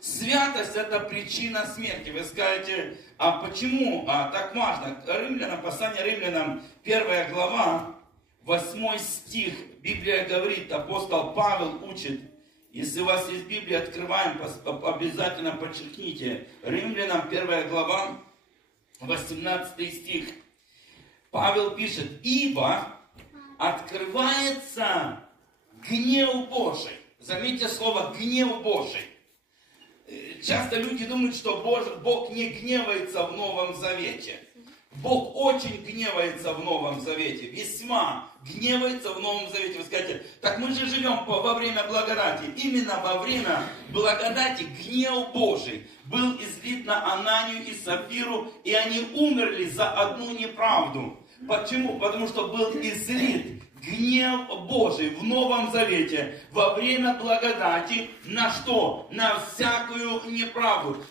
Святость — это причина смерти. Вы скажете, а почему так важно? Римлянам, послание Римлянам, 1 глава, 8 стих. Библия говорит, апостол Павел учит. Если у вас есть Библия, открываем, обязательно подчеркните. Римлянам, 1 глава, 18 стих. Павел пишет, ибо открывается гнев Божий. Заметьте слово «гнев Божий». Часто люди думают, что Бог не гневается в Новом Завете. Бог очень гневается в Новом Завете, весьма гневается в Новом Завете. Вы скажете, так мы же живем во время благодати. Именно во время благодати гнев Божий был излит на Ананию и Сапфиру, и они умерли за одну неправду. Почему? Потому что был излит гнев Божий в Новом Завете во время благодати на что? На всякую неправду.